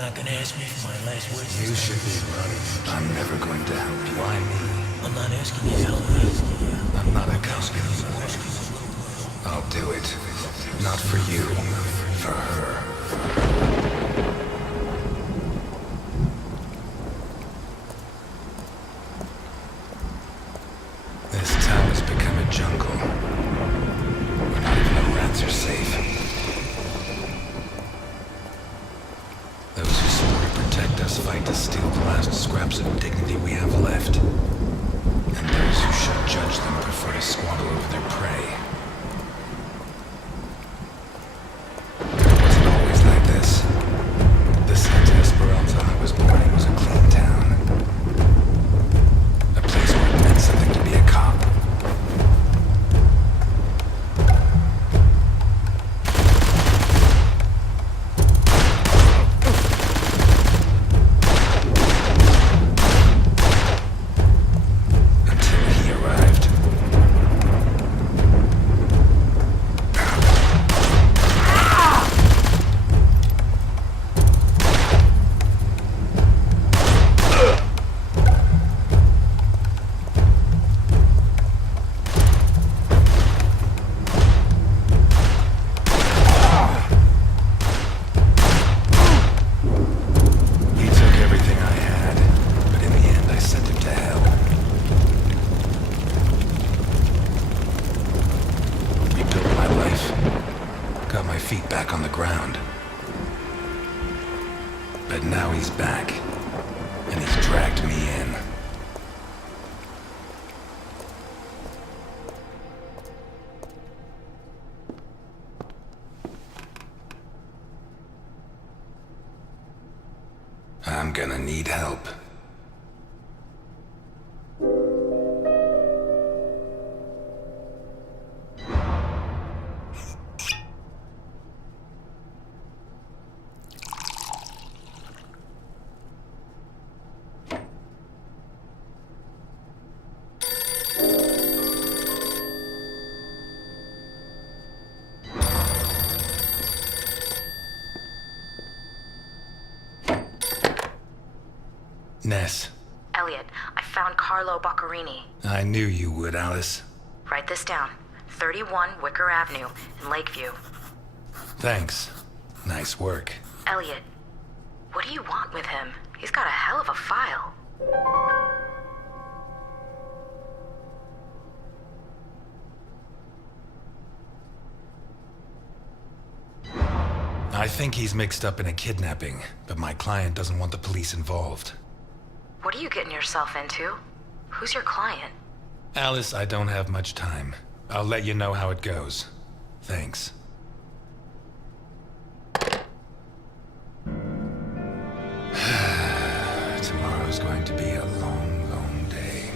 Not gonna ask me for my last words. You should be running. I'm never going to help you. Why me? I'm not asking you to help me. I'm not a cop anymore. I'll do it. Not for you. For her. This town has become a jungle. Where not even the rats are safe. Those who swore to protect us fight to steal the last scraps of dignity we have left. And those who should judge them prefer to squabble over their prey. It wasn't always like this. The Santa Esperanza I was born in was a clean town. A place where it meant something to be a cop. Back on the ground. But now he's back, and he's dragged me in. I'm gonna need help. Ness. Elliot, I found Carlo Boccarini. I knew you would, Alice. Write this down. 31 Wicker Avenue in Lakeview. Thanks. Nice work. Elliot, what do you want with him? He's got a hell of a file. I think he's mixed up in a kidnapping, but my client doesn't want the police involved. What are you getting yourself into? Who's your client? Alice, I don't have much time. I'll let you know how it goes. Thanks. Tomorrow's going to be a long, long day.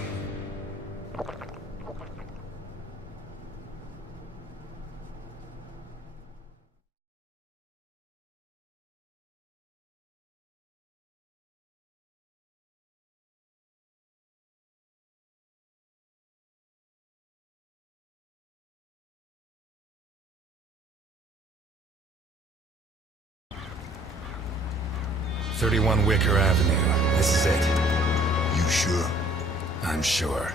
"31 Wicker Avenue. This is it." You sure? I'm sure.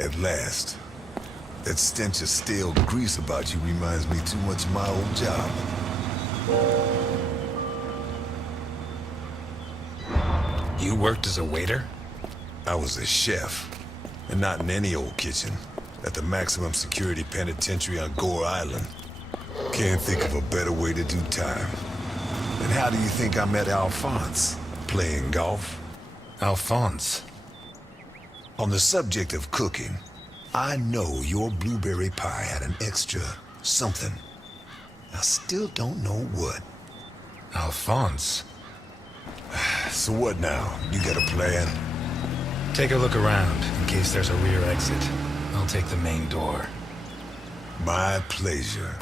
At last. That stench of stale grease about you reminds me too much of my old job. You worked as a waiter? I was a chef. And not in any old kitchen. At the maximum security penitentiary on Gore Island. Can't think of a better way to do time. And how do you think I met Alphonse? Playing golf? Alphonse? On the subject of cooking, I know your blueberry pie had an extra something. I still don't know what. Alphonse? So what now? You got a plan? Take a look around, in case there's a rear exit. I'll take the main door. My pleasure.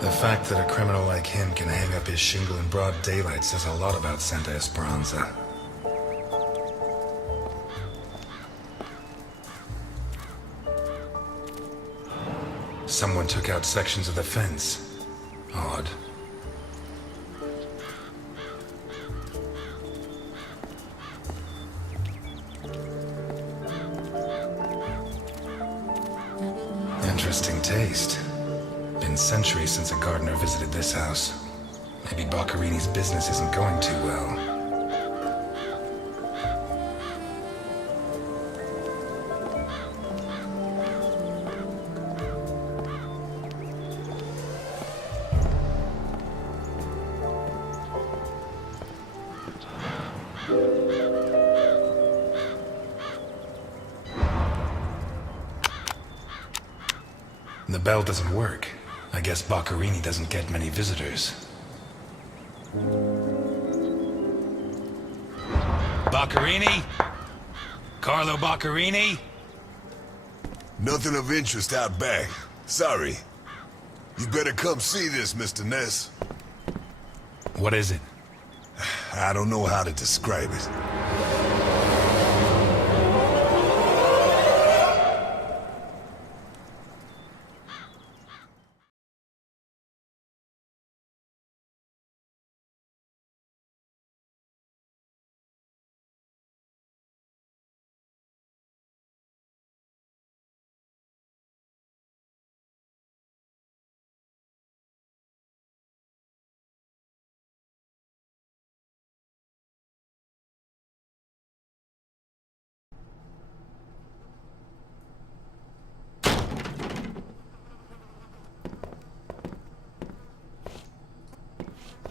The fact that a criminal like him can hang up his shingle in broad daylight says a lot about Santa Esperanza. Someone took out sections of the fence. Odd. Interesting taste. Been centuries since a gardener visited this house. Maybe Boccarini's business isn't going too well. The bell doesn't work. I guess Boccarini doesn't get many visitors. Boccarini? Carlo Boccarini? Nothing of interest out back. Sorry. You better come see this, Mr. Ness. What is it? I don't know how to describe it.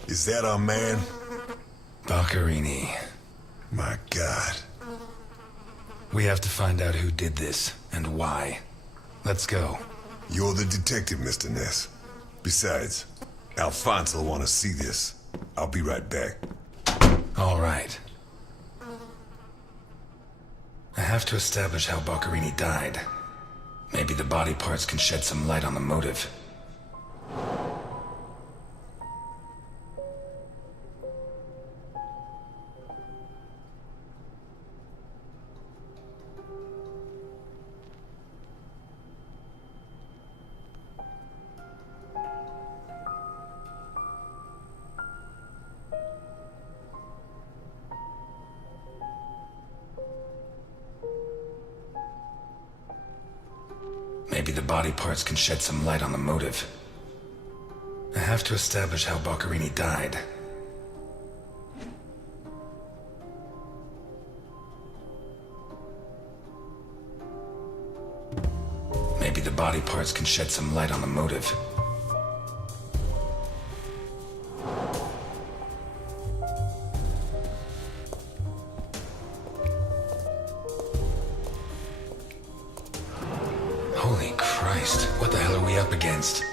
Is that our man? Boccarini. My God. We have to find out who did this, and why. Let's go. You're the detective, Mr. Ness. Besides, Alfonso will want to see this. I'll be right back. All right. I have to establish how Boccarini died. Maybe the body parts can shed some light on the motive. Maybe the body parts can shed some light on the motive. I have to establish how Boccarini died. Maybe the body parts can shed some light on the motive. Holy Christ, what the hell are we up against?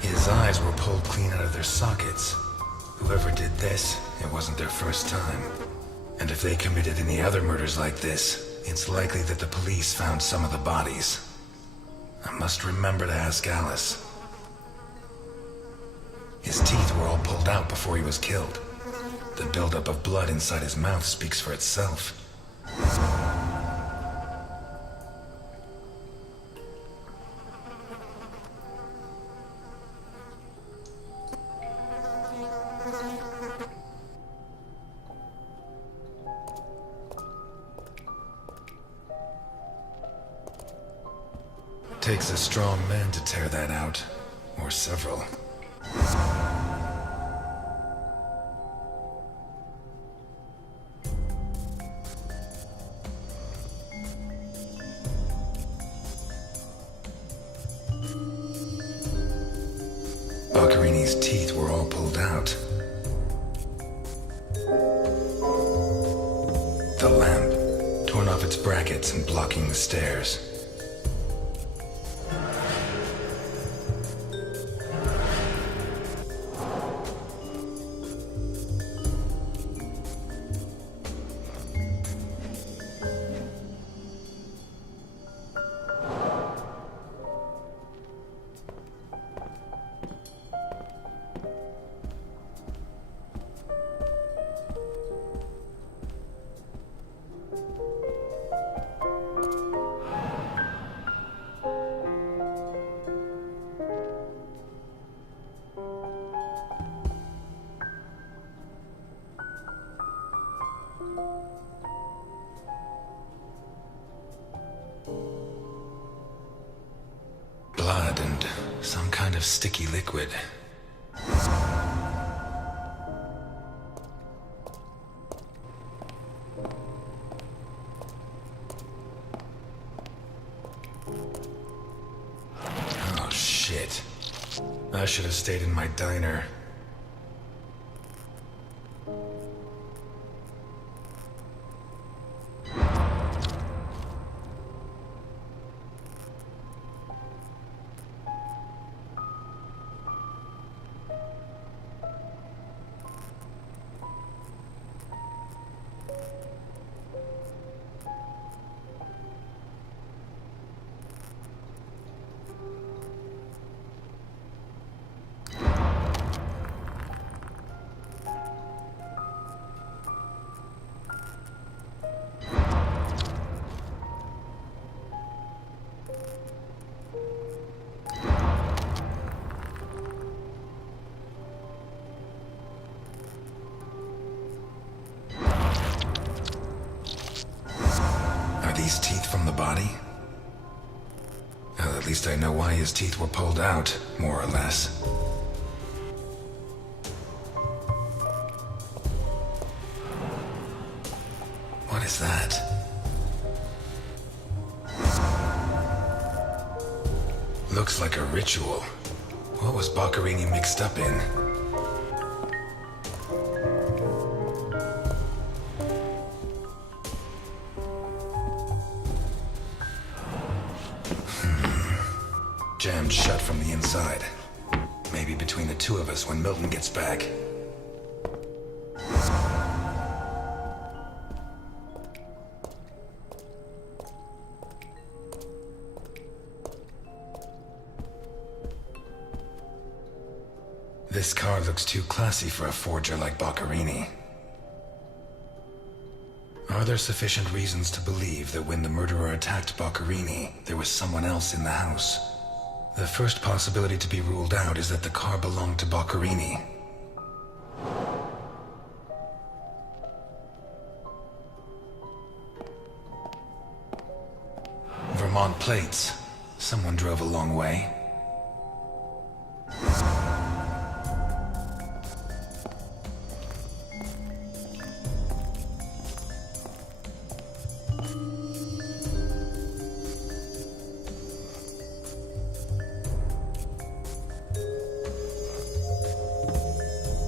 His eyes were pulled clean out of their sockets. Whoever did this, it wasn't their first time. And if they committed any other murders like this, it's likely that the police found some of the bodies. I must remember to ask Alice. His teeth were all pulled out before he was killed. The buildup of blood inside his mouth speaks for itself. Takes a strong man to tear that out, or several. Boccarini's teeth were all pulled out. The lamp, torn off its brackets and blocking the stairs. Some kind of sticky liquid. Oh, shit. I should have stayed in my diner. Are these teeth from the body? Well, at least I know why his teeth were pulled out, more or less. What is that? Looks like a ritual. What was Boccherini mixed up in? Jammed shut from the inside. Maybe between the two of us when Milton gets back. This car looks too classy for a forger like Boccherini. Are there sufficient reasons to believe that when the murderer attacked Boccherini, there was someone else in the house? The first possibility to be ruled out is that the car belonged to Boccherini. Vermont plates. Someone drove a long way.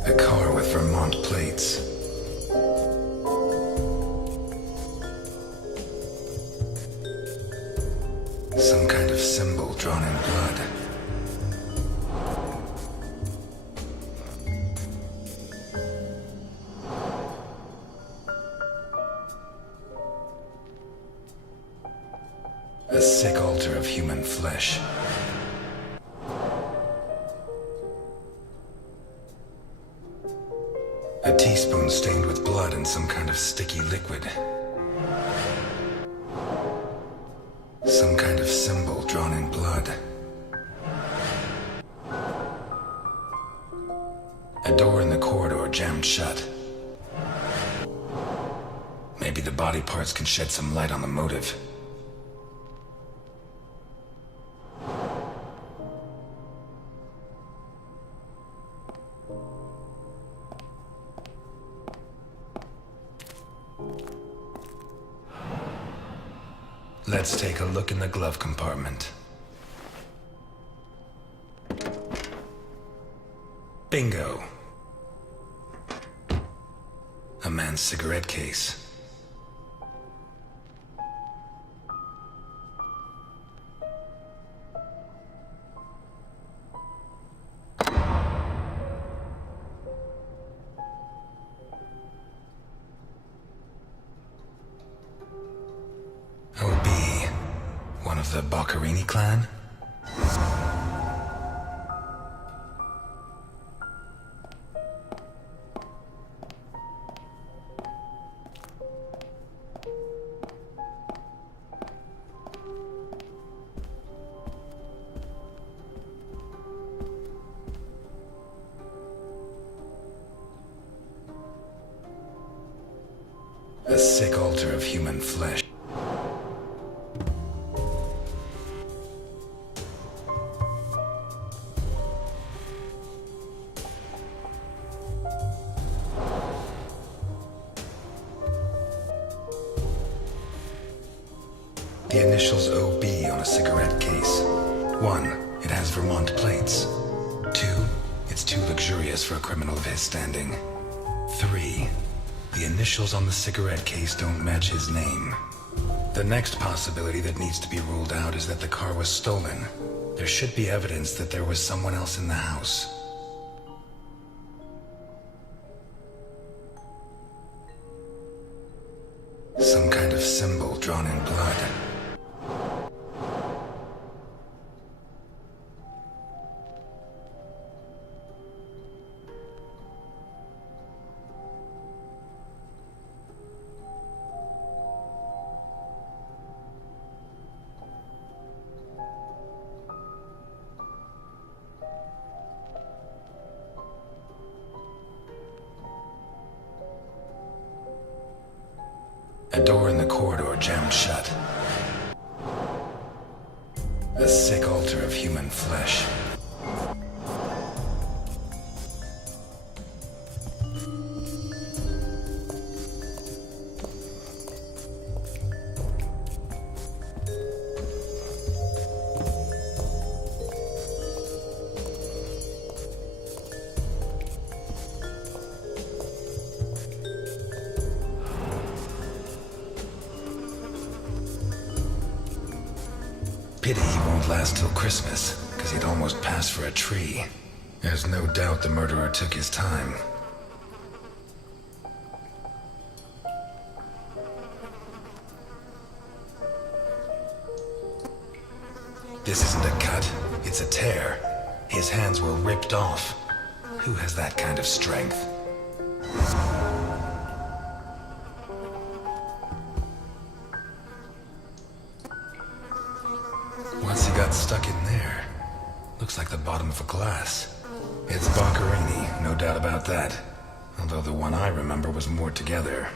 A car with Vermont plates. Some kind of symbol drawn in blood. A sick altar of human flesh. A teaspoon stained with blood and some kind of sticky liquid. Some kind of symbol drawn in blood. A door in the corridor jammed shut. Maybe the body parts can shed some light on the motive. Let's take a look in the glove compartment. Bingo. A man's cigarette case. OB. One of the Boccherini clan? A sick altar of human flesh. The initials OB on a cigarette case. 1. It has Vermont plates. 2. It's too luxurious for a criminal of his standing. 3. The initials on the cigarette case don't match his name. The next possibility that needs to be ruled out is that the car was stolen. There should be evidence that there was someone else in the house. Some kind of symbol drawn in blood. A door in the corridor jammed shut. A sick altar of human flesh. Pity he won't last till Christmas, because he'd almost pass for a tree. There's no doubt the murderer took his time. This isn't a cut, it's a tear. His hands were ripped off. Who has that kind of strength? Once he got stuck in there, looks like the bottom of a glass. It's Boccherini, no doubt about that. Although the one I remember was more together.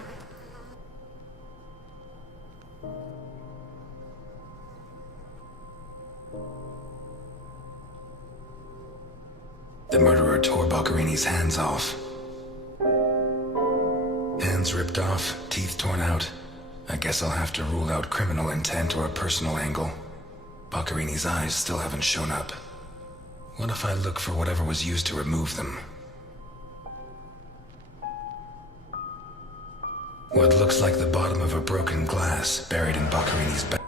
The murderer tore Boccherini's hands off. Hands ripped off, teeth torn out. I guess I'll have to rule out criminal intent or a personal angle. Boccherini's eyes still haven't shown up. What if I look for whatever was used to remove them? What looks like the bottom of a broken glass buried in Boccherini's back.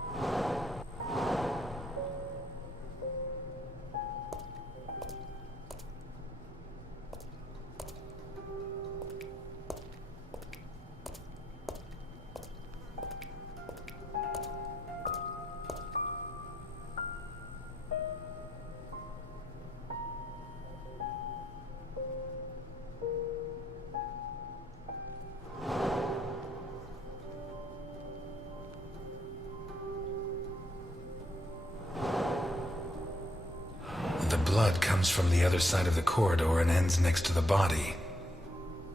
The blood comes from the other side of the corridor and ends next to the body.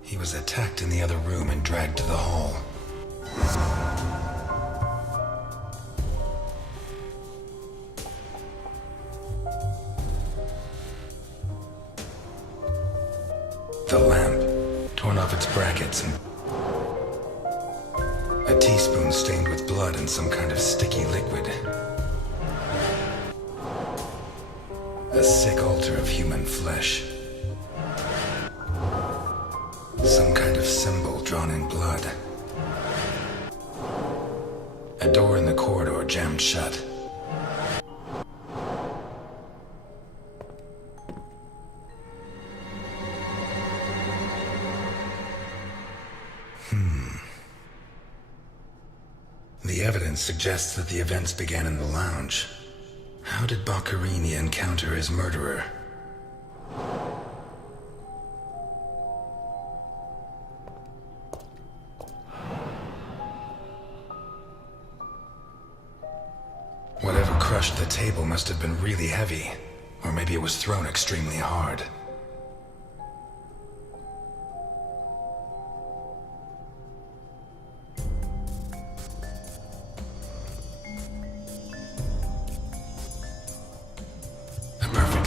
He was attacked in the other room and dragged to the hall. The lamp, torn off its brackets, and a teaspoon stained with blood and some kind of sticky liquid. A sick altar of human flesh. Some kind of symbol drawn in blood. A door in the corridor jammed shut. The evidence suggests that the events began in the lounge. How did Boccherini encounter his murderer? Whatever crushed the table must have been really heavy, or maybe it was thrown extremely hard.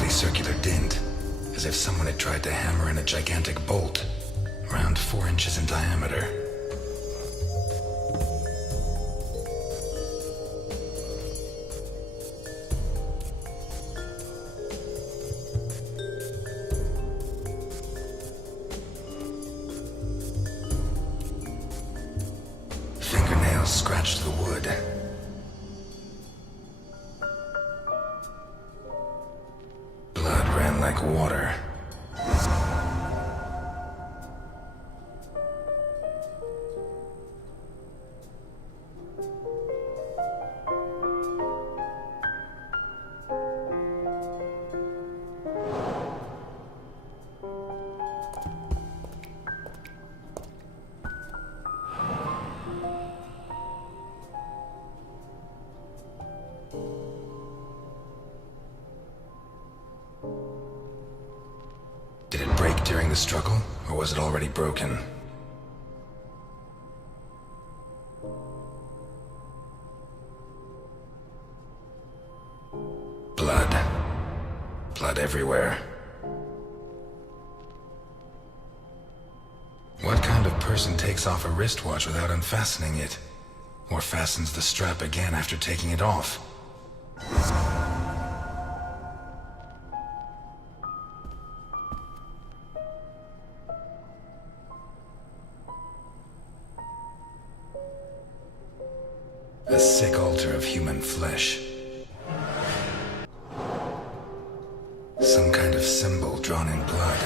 Circular dint, as if someone had tried to hammer in a gigantic bolt, around 4 inches in diameter. touched the wood. Blood ran like water. Did it break during the struggle, or was it already broken? Blood. Blood everywhere. What kind of person takes off a wristwatch without unfastening it? Or fastens the strap again after taking it off? A sick altar of human flesh. Some kind of symbol drawn in blood.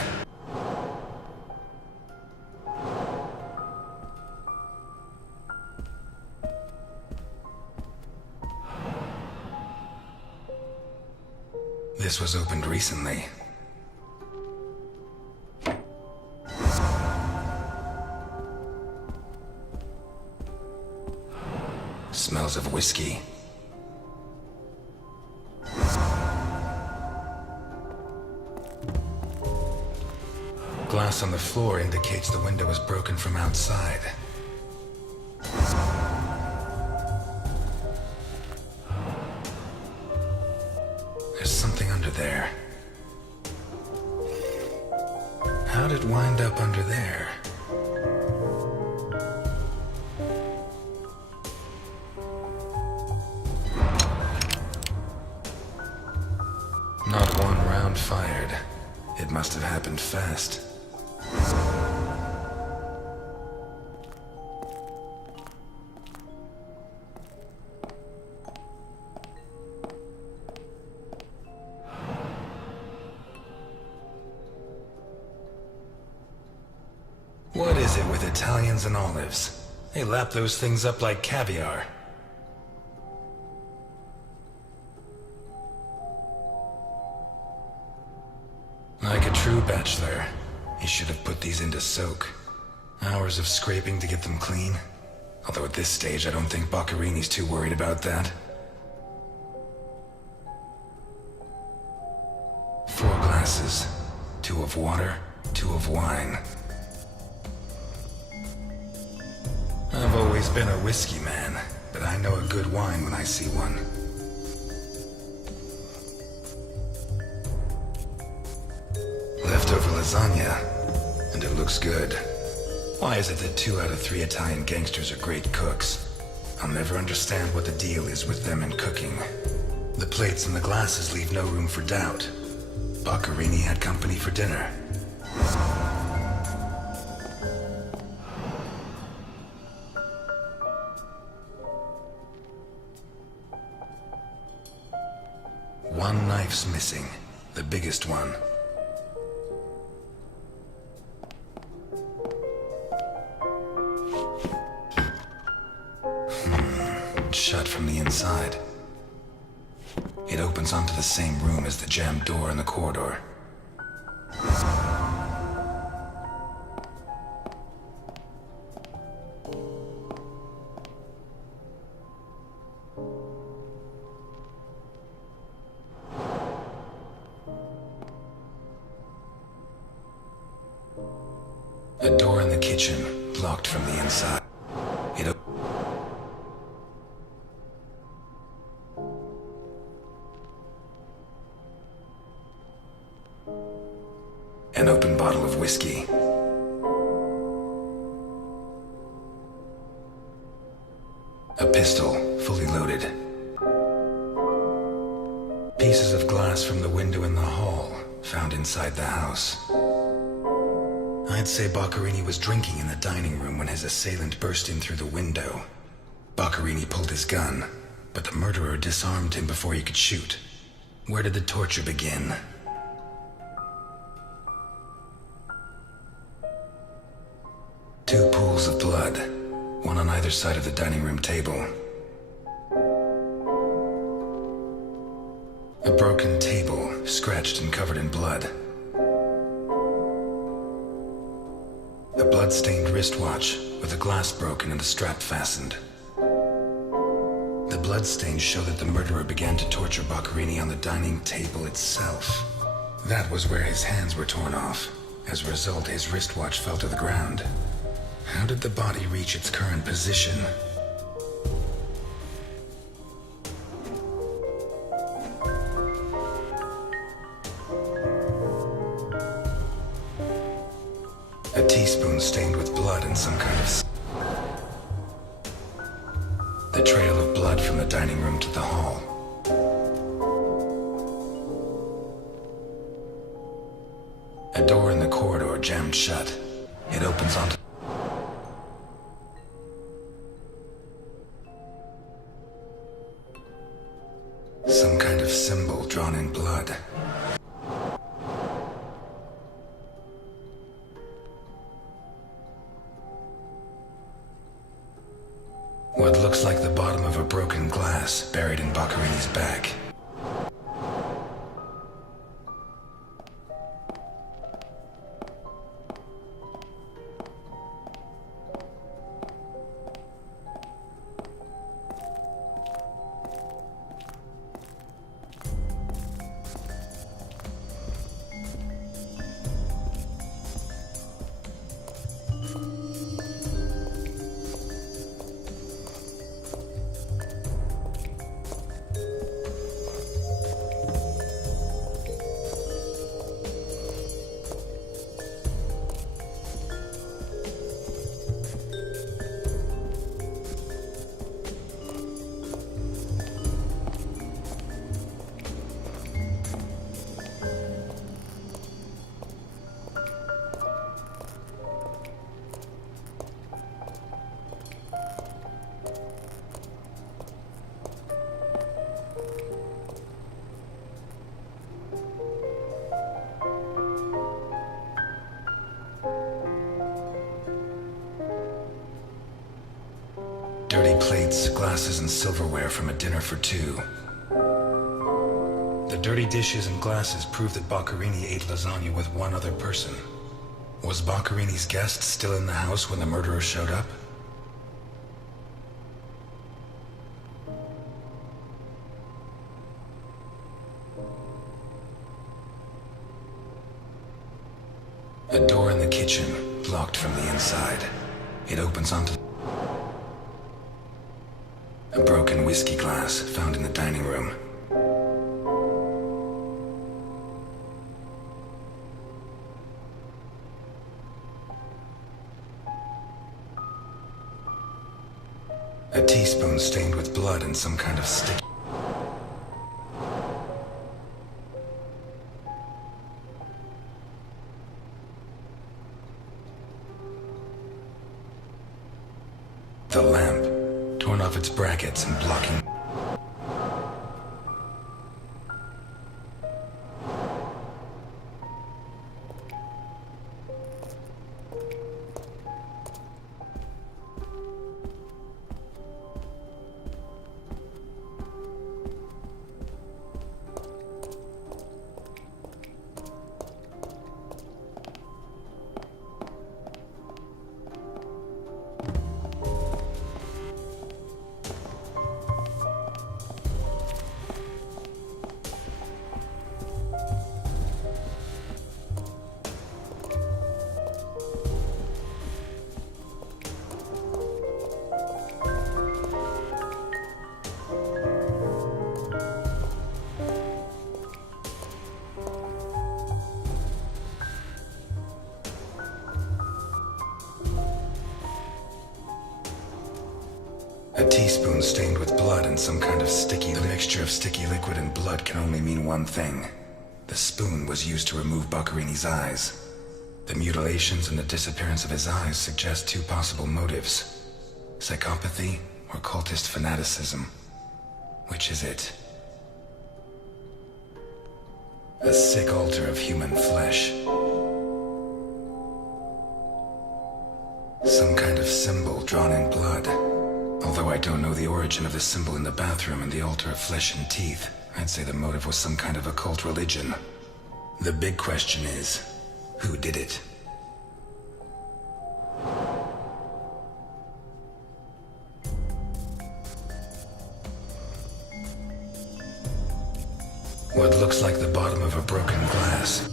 This was opened recently. Smells of whiskey. Glass on the floor indicates the window was broken from outside. There's something under there. How'd it wind up under there? Not one round fired. It must have happened fast. What is it with Italians and olives? They lap those things up like caviar. Like a true bachelor, he should have put these into soak. Hours of scraping to get them clean. Although at this stage, I don't think Boccarini's too worried about that. 4 glasses. 2 of water, 2 of wine. I've always been a whiskey man, but I know a good wine when I see one. Leftover lasagna, and it looks good. Why is it that 2 out of 3 Italian gangsters are great cooks? I'll never understand what the deal is with them in cooking. The plates and the glasses leave no room for doubt. Boccarini had company for dinner. One knife's missing, the biggest one. Shut from the inside. It opens onto the same room as the jammed door in the corridor. A door in the kitchen, locked from the inside. An open bottle of whiskey. A pistol, fully loaded. Pieces of glass from the window in the hall, found inside the house. I'd say Boccarini was drinking in the dining room when his assailant burst in through the window. Boccherini pulled his gun, but the murderer disarmed him before he could shoot. Where did the torture begin? Two pools of blood, one on either side of the dining room table. A broken table, scratched and covered in blood. A blood-stained wristwatch with the glass broken and the strap fastened. The bloodstains show that the murderer began to torture Boccherini on the dining table itself. That was where his hands were torn off. As a result, his wristwatch fell to the ground. How did the body reach its current position? A teaspoon stained with blood and some kind of... The trail of blood from the dining room to the hall. A door in the corridor jammed shut. It opens onto... Some kind of symbol drawn in blood. What looks like the bottom of a broken glass buried in Boccherini's back. Dirty plates, glasses, and silverware from a dinner for two. The dirty dishes and glasses prove that Boccherini ate lasagna with one other person. Was Boccherini's guest still in the house when the murderer showed up? A door in the kitchen, locked from the inside. It opens onto... A broken whiskey glass found in the dining room. A teaspoon stained with blood and some kind of sticky... The lamp, torn off its brackets and blocking... A teaspoon stained with blood and some kind of sticky... The mixture of sticky liquid and blood can only mean one thing. The spoon was used to remove Boccherini's eyes. The mutilations and the disappearance of his eyes suggest two possible motives: psychopathy or cultist fanaticism? Which is it? A sick altar of human flesh. Some kind of symbol drawn in blood. Although I don't know the origin of the symbol in the bathroom and the altar of flesh and teeth, I'd say the motive was some kind of occult religion. The big question is, who did it? What looks like the bottom of a broken glass.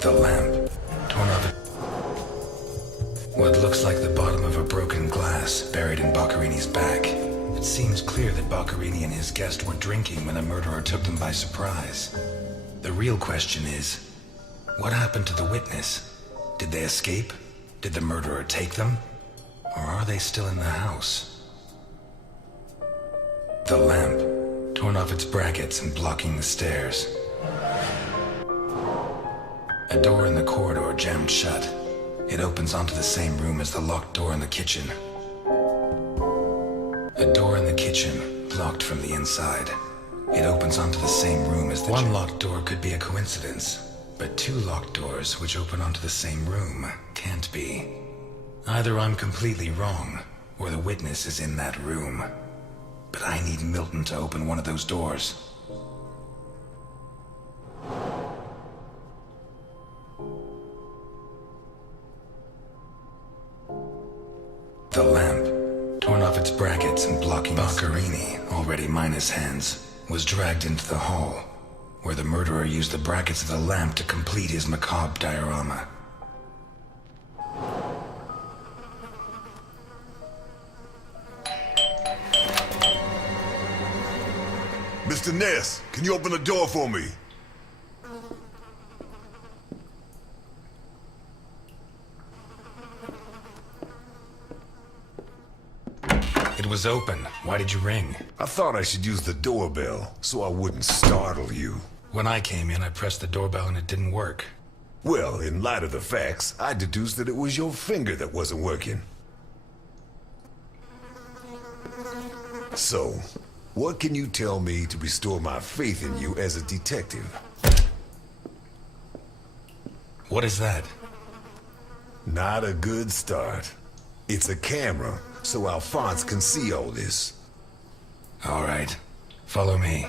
The lamp, torn off it. What looks like the bottom of a broken glass, buried in Boccarini's back. It seems clear that Boccarini and his guest were drinking when the murderer took them by surprise. The real question is, what happened to the witness? Did they escape? Did the murderer take them? Or are they still in the house? The lamp, torn off its brackets and blocking the stairs. A door in the corridor jammed shut. It opens onto the same room as the locked door in the kitchen. A door in the kitchen, locked from the inside. It opens onto the same room as the... One locked door could be a coincidence, but two locked doors which open onto the same room can't be. Either I'm completely wrong, or the witness is in that room. But I need Milton to open one of those doors. The lamp, torn off its brackets and blocking... Boccarini, already minus hands, was dragged into the hall, where the murderer used the brackets of the lamp to complete his macabre diorama. Mr. Ness, can you open the door for me? It was open. Why did you ring? I thought I should use the doorbell so I wouldn't startle you. When I came in, I pressed the doorbell and it didn't work. Well, in light of the facts, I deduced that it was your finger that wasn't working. So, what can you tell me to restore my faith in you as a detective? What is that? Not a good start. It's a camera, so Alphonse can see all this. All right. Follow me.